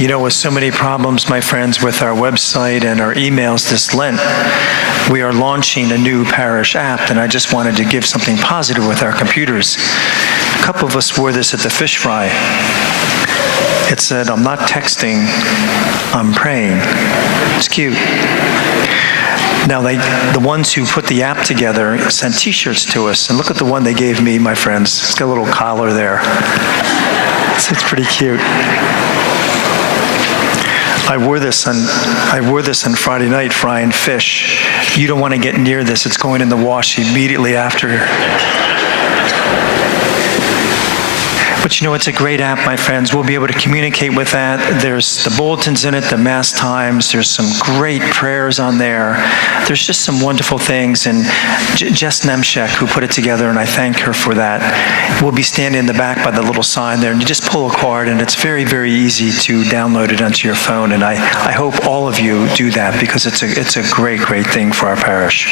You know, with so many problems, my friends, with our website and our emails this Lent, we are launching a new parish app, and I just wanted to give something positive with our computers. A couple of us wore this at the fish fry. It said, "I'm not texting, I'm praying." It's cute. Now, the ones who put the app together sent t-shirts to us, and look at the one they gave me, my friends. It's got a little collar there. It's pretty cute. I wore this on Friday night frying fish. You don't want to get near this. It's going in the wash immediately after. But you know, it's a great app, my friends. We'll be able to communicate with that. There's the bulletins in it, the Mass times. There's some great prayers on there. There's just some wonderful things. And Jess Nemshek, who put it together, and I thank her for that, will be standing in the back by the little sign there. And you just pull a card, and it's very, very easy to download it onto your phone. And I hope all of you do that, because it's a great, great thing for our parish.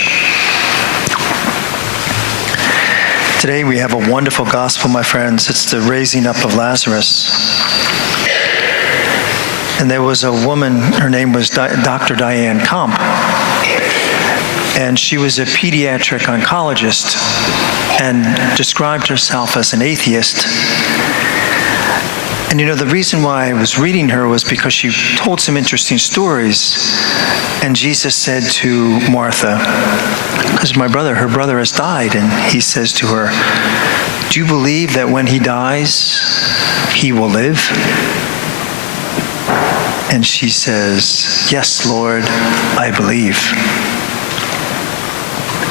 Today we have a wonderful gospel, my friends. It's the raising up of Lazarus. And there was a woman, her name was Dr. Diane Kamp, and she was a pediatric oncologist and described herself as an atheist. And you know, the reason why I was reading her was because she told some interesting stories. And Jesus said to Martha, because her brother has died, and he says to her, "Do you believe that when he dies, he will live?" And she says, "Yes, Lord, I believe."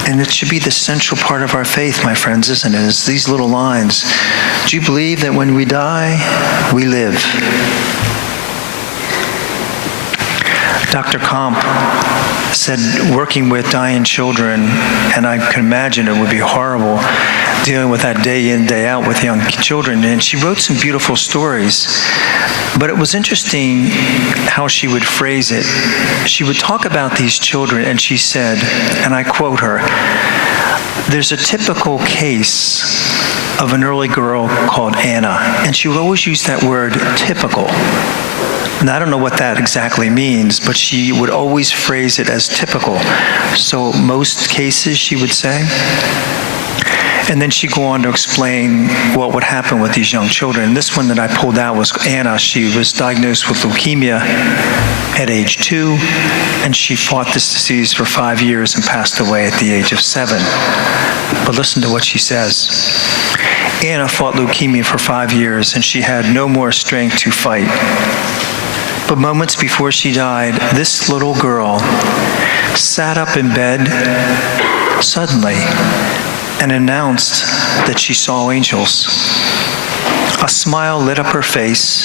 And it should be the central part of our faith, my friends, isn't it? It's these little lines. Do you believe that when we die, we live? Dr. Kamp said, working with dying children, and I can imagine it would be horrible dealing with that day in, day out with young children. And she wrote some beautiful stories. But it was interesting how she would phrase it. She would talk about these children, and she said, and I quote her, "There's a typical case of an early girl called Anna." And she would always use that word, typical. And I don't know what that exactly means, but she would always phrase it as typical. So most cases, she would say. And then she'd go on to explain what would happen with these young children. And this one that I pulled out was Anna. She was diagnosed with leukemia at age 2, and she fought this disease for 5 years and passed away at the age of 7. But listen to what she says. Anna fought leukemia for 5 years, and she had no more strength to fight. But moments before she died, this little girl sat up in bed suddenly and announced that she saw angels. A smile lit up her face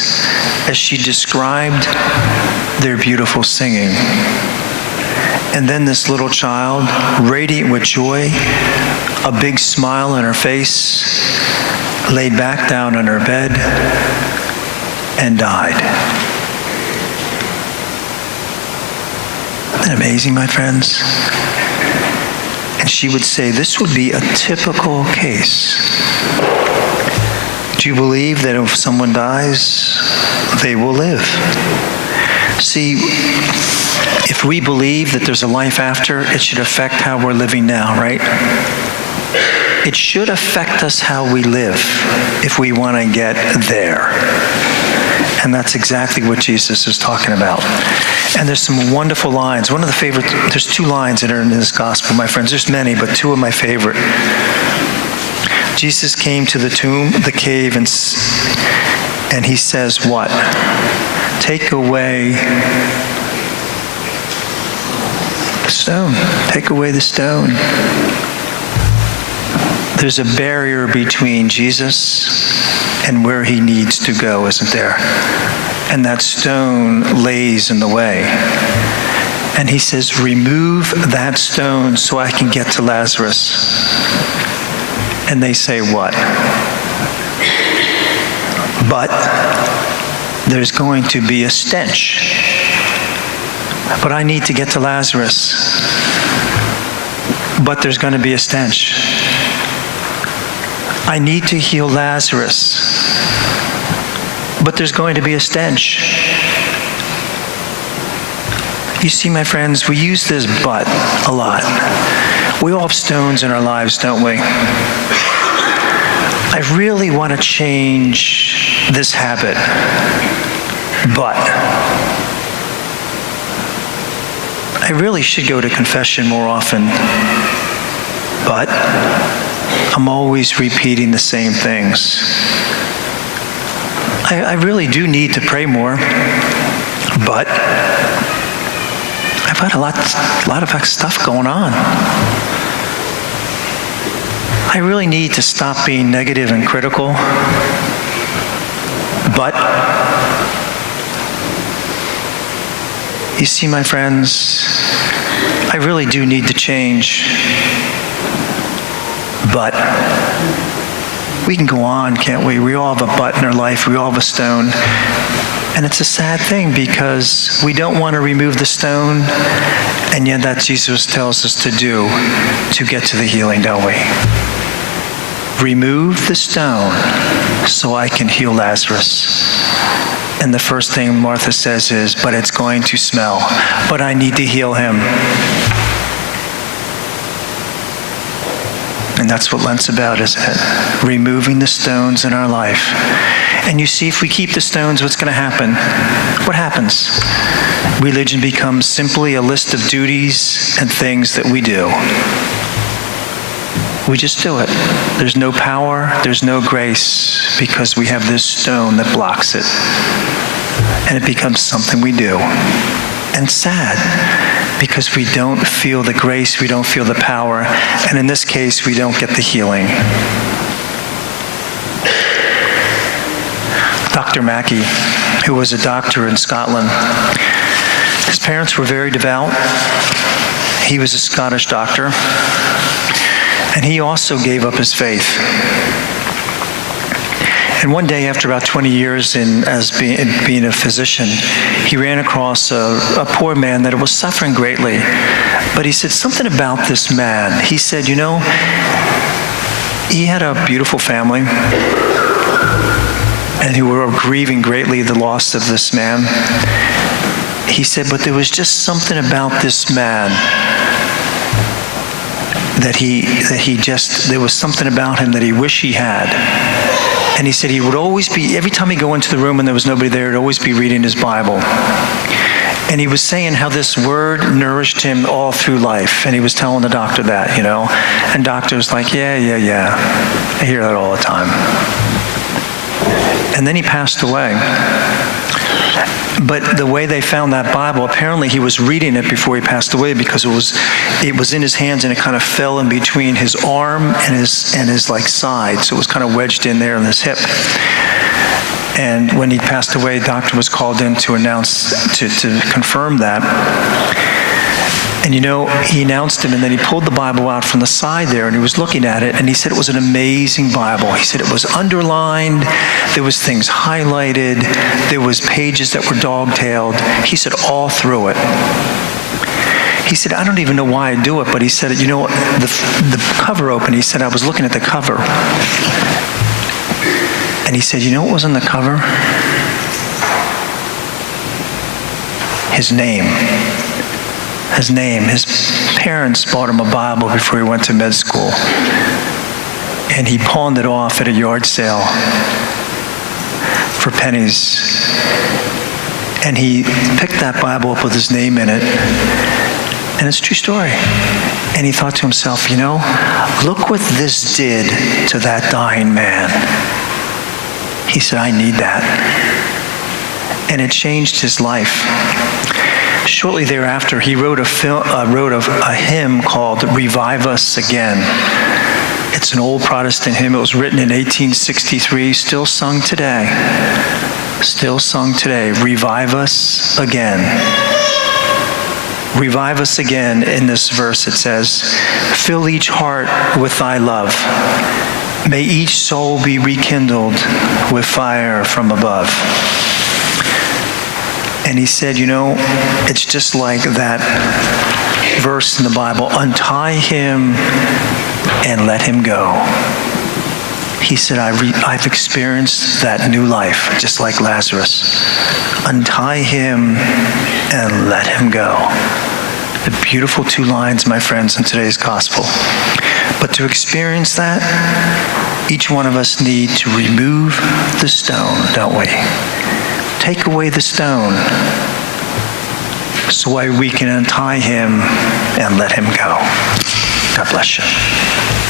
as she described their beautiful singing. And then this little child, radiant with joy, a big smile on her face, laid back down on her bed and died. Isn't that amazing, my friends? And she would say, this would be a typical case. Do you believe that if someone dies, they will live? See, if we believe that there's a life after, it should affect how we're living now, right? It should affect us how we live if we want to get there. And that's exactly what Jesus is talking about. And there's some wonderful lines. There's 2 lines that are in this gospel, my friends. There's many, but 2 of my favorite. Jesus came to the tomb, the cave, and he says what? Take away the stone. Take away the stone. There's a barrier between Jesus and where he needs to go, isn't there? And that stone lays in the way. And he says, remove that stone so I can get to Lazarus. And they say, what? But there's going to be a stench. But I need to get to Lazarus. But there's going to be a stench. I need to heal Lazarus. But there's going to be a stench. You see, my friends, we use this but a lot. We all have stones in our lives, don't we? I really want to change this habit, but I really should go to confession more often, but I'm always repeating the same things. I really do need to pray more, but I've got a lot of stuff going on. I really need to stop being negative and critical, but you see, my friends, I really do need to change, but we can go on, can't we? We all have a but in our life. We all have a stone. And it's a sad thing because we don't want to remove the stone, and yet that Jesus tells us to do to get to the healing, don't we? Remove the stone so I can heal Lazarus. And the first thing Martha says is, but it's going to smell, but I need to heal him. And that's what Lent's about, isn't it? Removing the stones in our life. And you see, if we keep the stones, what's going to happen? What happens? Religion becomes simply a list of duties and things that we do. We just do it. There's no power, there's no grace, because we have this stone that blocks it. And it becomes something we do. And sad, because we don't feel the grace, we don't feel the power, and in this case, we don't get the healing. Dr. Mackey, who was a doctor in Scotland, his parents were very devout. He was a Scottish doctor, and he also gave up his faith. And one day, after about 20 years as being a physician, he ran across a poor man that was suffering greatly. But he said something about this man. He said, you know, he had a beautiful family, and who were grieving greatly the loss of this man. He said, but there was just something about this man that there was something about him that he wished he had. And he said he would always be, every time he'd go into the room and there was nobody there, he'd always be reading his Bible. And he was saying how this word nourished him all through life. And he was telling the doctor that, you know. And doctor was like, yeah. I hear that all the time. And then he passed away. But the way they found that Bible, apparently he was reading it before he passed away, because it was in his hands and it kind of fell in between his arm and his like side. So it was kind of wedged in there in his hip. And when he passed away, the doctor was called in to confirm that. And you know, he announced him, and then he pulled the Bible out from the side there, and he was looking at it, and he said it was an amazing Bible. He said it was underlined, there was things highlighted, there was pages that were dog-tailed. He said all through it. He said, I don't even know why I do it, but he said, you know, the cover opened. He said, I was looking at the cover. And he said, you know what was on the cover? His name. His name. His parents bought him a Bible before he went to med school. And he pawned it off at a yard sale for pennies. And he picked that Bible up with his name in it. And it's a true story. And he thought to himself, you know, look what this did to that dying man. He said, I need that. And it changed his life. Shortly thereafter, he wrote a hymn called Revive Us Again. It's an old Protestant hymn. It was written in 1863, still sung today. Still sung today. Revive us again. Revive us again. In this verse it says, fill each heart with thy love. May each soul be rekindled with fire from above. And he said, you know, it's just like that verse in the Bible, untie him and let him go. He said, I've experienced that new life, just like Lazarus. untie him and let him go. The beautiful two lines, my friends, in today's gospel. But to experience that, each one of us need to remove the stone, don't we? Take away the stone so we can untie him and let him go. God bless you.